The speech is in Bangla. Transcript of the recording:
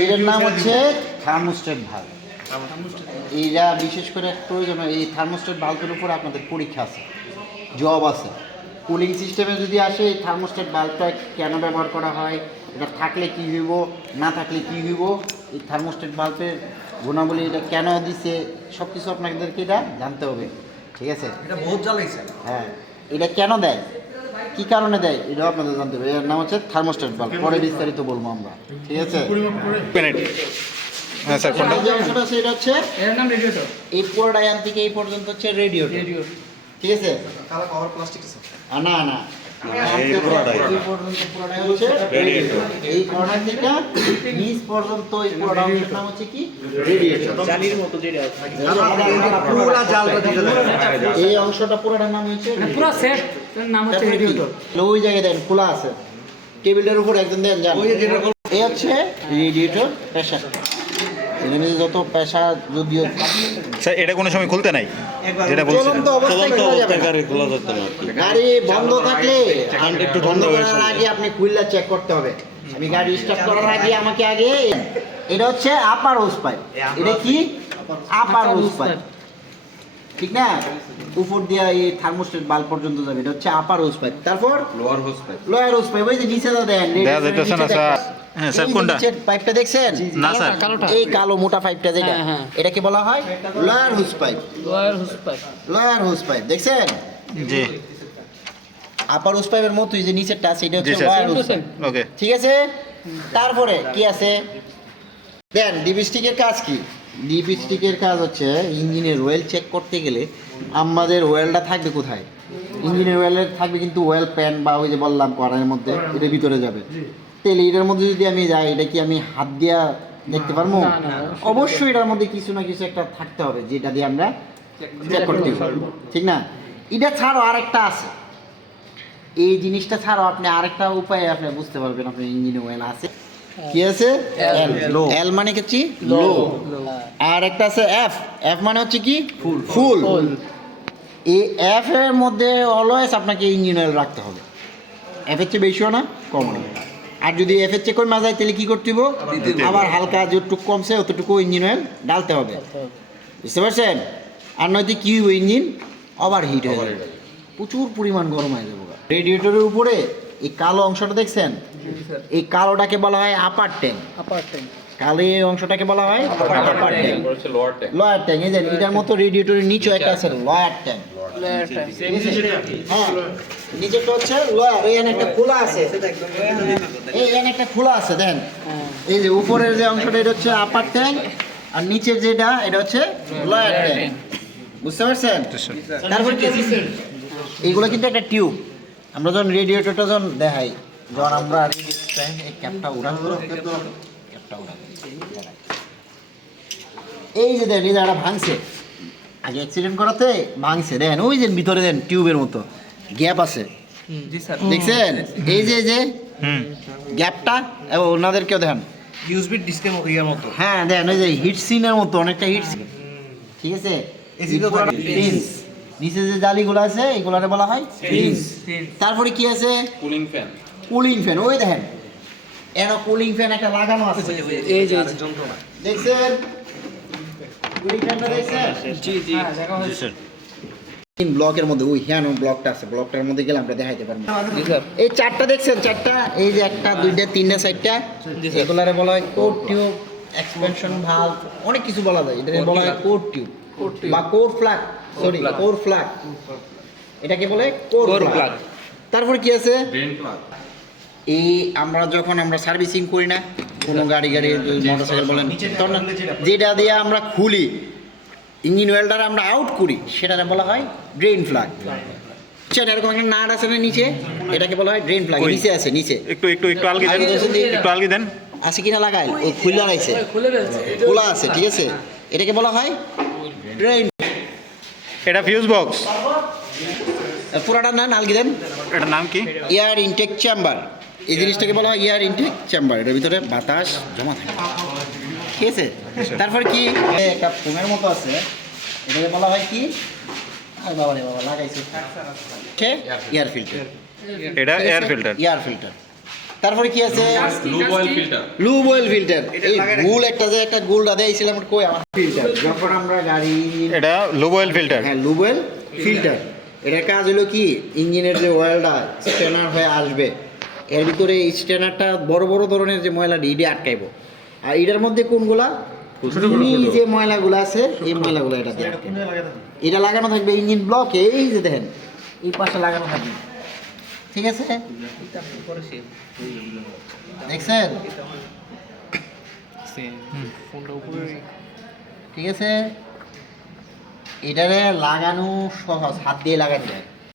এটার নাম হচ্ছে থার্মোস্ট্যাট ভাল্ব। এইটা বিশেষ করে প্রয়োজন, এই থার্মোস্ট্যাট ভাল্বের উপর আপনাদের পরীক্ষা আছে, জব আছে। কুলিং সিস্টেমে যদি আসে এই থার্মোস্ট্যাট ভাল্বটা কেন ব্যবহার করা হয়, এটা থাকলে কী হইব, না থাকলে কী হইব, এই থার্মোস্ট্যাট ভাল্বের গুণাবলী এটা কেন দিছে, সব কিছু আপনাদেরকে এটা জানতে হবে। ঠিক আছে, এটা বহুত জ্বালাইছে। হ্যাঁ, এটা কেন দেয়, কি কারণে দেয়, এটাও আপনাদের জানতে হবে। এর নাম হচ্ছে থার্মোস্ট্যাট ভাল্ব, পরে বিস্তারিত বলবো আমরা। ঠিক আছে, হ্যাঁ স্যার, কোনটা? যে অংশটা আছে এটা হচ্ছে এর নাম রেডিয়েটর। এই পুরো ডায়ান থেকে এই পর্যন্ত হচ্ছে রেডিয়েটর। ঠিক আছে, কালো কভার প্লাস্টিক আছে। না না, এই পুরোটাই। এই পর্যন্ত পুরোটাই হচ্ছে রেডিয়েটর। এই কর্নার থেকে নিচ পর্যন্ত এই পুরো অংশের নাম হচ্ছে কি, রেডিয়েটর। জালির মতো যেটা পুরো জাল এই অংশটা পুরোটার নাম হচ্ছে পুরো সেট নাম হচ্ছে রেডিয়েটর। ওই জায়গায় দেন খোলা আছে, টেবিলের উপর একজন দেন জান। এই হচ্ছে রেডিয়েটর প্রেসার। এর মধ্যে যত প্রেসার, যদিও স্যার এটা কোনো সময় খুলতে নাই, যেটা বলছেন চলন্ত অবস্থায় খোলা যাবে না। খোলা যেত না। গাড়ি বন্ধ থাকলে একটু বন্ধ করার আগে আপনি খুললা চেক করতে হবে। আমি গাড়ি স্টার্ট করার আগে আমাকে আগে, এটা হচ্ছে আপার হোস পাইপ। এটা কি আপার হোস পাইপ, ঠিক না? উপর দিয়ে এই থার্মোস্ট্যাট বাল্ব পর্যন্ত যাবে, এটা হচ্ছে আপার হোস পাইপ। তারপর lower hose pipe. Lower hose pipe ওই যে নিচে দেন, দেখা যাইতেছে না স্যার। হ্যাঁ স্যার, কোনটা? নিচের পাইপটা দেখছেন? না স্যার, এই কালো মোটা পাইপটা যেটা, এটাকে বলা হয় lower hose pipe. Lower hose pipe, lower hose pipe দেখছেন? জি আপার হোস পাইপের মতোই যে নিচেরটা আছে, এটা হচ্ছে G sir. Lower hose pipe. Okay, ঠিক আছে, তারপরে কি আছে দেন, ডিপস্টিকের কাজ কি? ডিপস্টিকের কাজ হচ্ছে ইঞ্জিনের ওয়েল চেক করতে গেলে আমাদের ওয়েলটা থাকবে কোথায়? ইঞ্জিনের ওয়েলের থাকবে কিন্তু ওয়েল প্যান, বা ওই যে বললাম কড়াইয়ের মধ্যে, এটার ভিতরে যাবে। তাহলে এটার মধ্যে যদি আমি যাই, এটা কি আমি হাত দিয়া দেখতে পারবো? অবশ্যই এটার মধ্যে কিছু না কিছু একটা থাকতে হবে যেটা দিয়ে আমরা চেক করতে পারবো, ঠিক না? এটা ছাড়াও আরেকটা আছে, এই জিনিসটা ছাড়াও আপনি আরেকটা উপায়ে আপনি বুঝতে পারবেন আপনার ইঞ্জিনে ওয়েল আছে। কি আছে? এল মানে কি? লো। আর একটা আছে এফ। এফ মানে হচ্ছে কি? ফুল। এই এফ এর মধ্যে অলওয়েজ আপনাকে ইঞ্জিন অয়েল রাখতে হবে। এফ এর চেয়ে বেশিও না, কম না। আর যদি এফ এর চেয়ে কমে যায় তাহলে কি করতে হবে? আবার হালকা যতটুকু কমছে অতটুকু ইঞ্জিন অয়েল ডালতে হবে। বুঝতে পারছেন? আর নয়তো কি হইব, ইঞ্জিন ওভার হিট হয়ে যাবে, প্রচুর পরিমাণ গরম হয়ে যাবে। রেডিয়েটরের উপরে এই কালো অংশটা দেখছেন? এই কালোটাকে বলা হয় আপার ট্যাঙ্ক। কালো এই অংশটাকে বলা হয় আপার ট্যাঙ্ক। Lower tank. এই যে এটার মতো রেডিয়েটরের নিচে একটা আছে লোয়ার ট্যাঙ্ক। হ্যাঁ, নিচেরটা হচ্ছে লোয়ার। এখানে একটা খোলা আছে, এখানে একটা খোলা আছে দেন। এই যে উপরের যে অংশটা এটা হচ্ছে আপার ট্যাঙ্ক, আর নিচের যেটা এটা হচ্ছে লোয়ার ট্যাঙ্ক। বুঝতে পারছেন? তারপর কি, এইগুলো কিন্তু একটা টিউব। আমরা যখন রেডিয়েটরটা যখন দেখাই, যখন আমরা এই ক্যাপটা উড়ান, ক্যাপটা উড়ান, এই যে দেন, এই জায়গাটা ভাঙছে, আগে অ্যাক্সিডেন্ট করাতে ভাঙছে, দেখেন ওই যে ভিতরে দেন টিউবের মতো গ্যাপ আছে, দেখছেন? এই যে যে গ্যাপটা, এবং ওনাদেরকেও দেখেন ইউএসবি ডিস্কের মতো। হ্যাঁ দেখেন, ওই যে হিট সিনের মতো, অনেকটা হিট। ঠিক আছে, পিনস। নিচে যে জালিগুলো আছে এগুলারে বলা হয় পিনস। তারপরে কি আছে? Cooling fan. কুলিং ফ্যান, ওই দেখেন এর কুলিং ফ্যান একটা লাগানো আছে, এই যে যন্ত্রণা দেখছেন? কুলিং ফ্যানটা দেখছেন? জি জি জি স্যার। তিন ব্লকের মধ্যে ওই হ্যাঁ ব্লকটা আছে, ব্লকটার মধ্যে গেলে আমরা দেখাইতে পারবো। এই চারটা দেখছেন? চারটা, এই যে একটা, দুইটা, তিনটা, চারটা, এগুলারে বলা হয় কোর টিউব, এক্সপেনশন ভালভ, অনেক কিছু বলা যায়। এটাকে বলা হয় কোর টিউব বা core plug. Sorry, core plug. এটাকে বলে কোর প্লাগ। তারপর কি আছে? Drain plug. এই আমরা যখন আমরা সার্ভিসিং করি না কোনো গাড়ি মোটরসাইকেল বলেন, তখন যেটা দিয়ে আমরা খুলি ইঞ্জিন অয়েলটা আমরা আউট করি, সেটাকে বলা হয় ড্রেন প্লাগ। এরকম একটা নাট আছে না নিচে, এটাকে বলা হয় ড্রেন প্লাগ। নিচে আছে, নিচে একটু আলগি দেন, একটু আলগি দেন। আছে কিনা লাগাই, ওই খুলে রাখছে, খোলা আছে, ঠিক আছে? এটাকে বলা হয় ড্রেন। এটা ফিউজ বক্স। পুরাটার নাম আলগি দেন। এটার নাম কি? Air intact chamber. এই জিনিসটাকে বলা হয় এয়ার ইনটেক চেম্বার। এটার ভিতরে বাতাস জমা থাকে, ঠিক আছে? তারপর কি একটা ফোমের মতো আছে, এটাকে বলা হয় কি? বাবা রে বাবা, লাগাইছে এয়ার ফিল্টার। এটা এয়ার ফিল্টার। Air filter. তারপরে কি আছে loop oil filter. Lube oil filter. এই গুল একটা যে একটা গুলটা দিয়েছিলাম কই আমার ফিল্টার যখন আমরা গাড়ি এটা লুব অয়েল ফিল্টার। হ্যাঁ লুব অয়েল ফিল্টার। এটার কাজ হলো কি ইঞ্জিনের যে অয়েলটা স্ট্যানার হয়ে আসবে এর ভিতরে স্ট্যানারটা বড় বড় ধরনের যে ময়লা ইডি আটকাইবো আর এটার মধ্যে কোনগুলা এই যে ময়লাগুলো আছে এই ময়লাগুলো এটা দিয়ে আটকাইবো। এটা লাগানো থাকবে ইঞ্জিন ব্লকে এই যে দেখেন এই পাশে লাগানো থাকবে ঠিক আছে দেখছেন ঠিক আছে এটারে লাগানো সহজ হাত দিয়ে লাগানো যায়